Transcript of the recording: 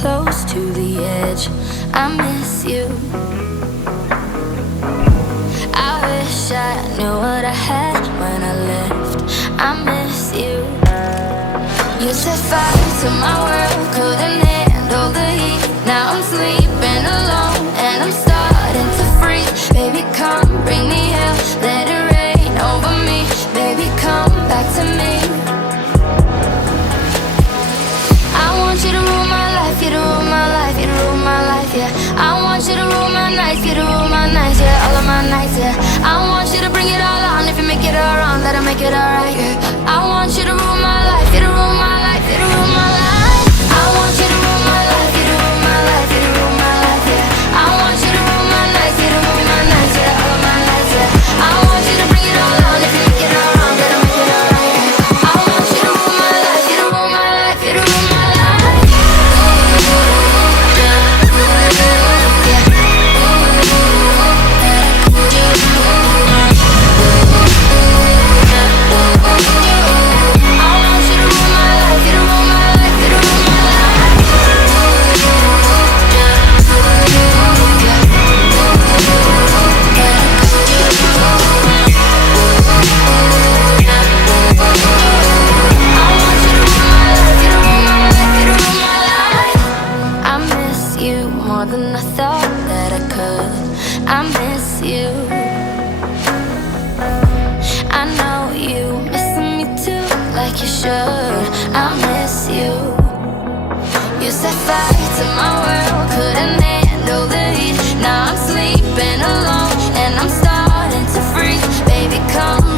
close to the edge. I miss you. I wish I knew what I had when I left. I miss you. You set fire to my world, couldn't handle the heat. Now I'm sleeping alone and I'm starting to freeze. Baby, come bring me hell, let it rain over me. Baby, come back to me. I want you to rule my life, you to rule my life, you to rule my life, yeah. I want you to rule my nights, you to rule my nights, yeah. All of my nights, yeah. I want you to bring it all on. If you make it all wrong, let it make it alright, yeah. I want you to rule my life, you to rule my life, you to rule my life. I want you to rule my life, you to rule my life, you to rule my life, yeah. I want you to rule my nights, you to rule my nights, yeah. All of my nights, yeah. I want you to bring it all on. If you make it all wrong, let it make it alright, yeah. I want you to rule my life, you to rule my life, you to rule my life. More than I thought that I could. I miss you. I know you missing me too, like you should. I miss you. You set fire to my world, couldn't handle the heat. Now I'm sleeping alone and I'm starting to freeze. Baby, come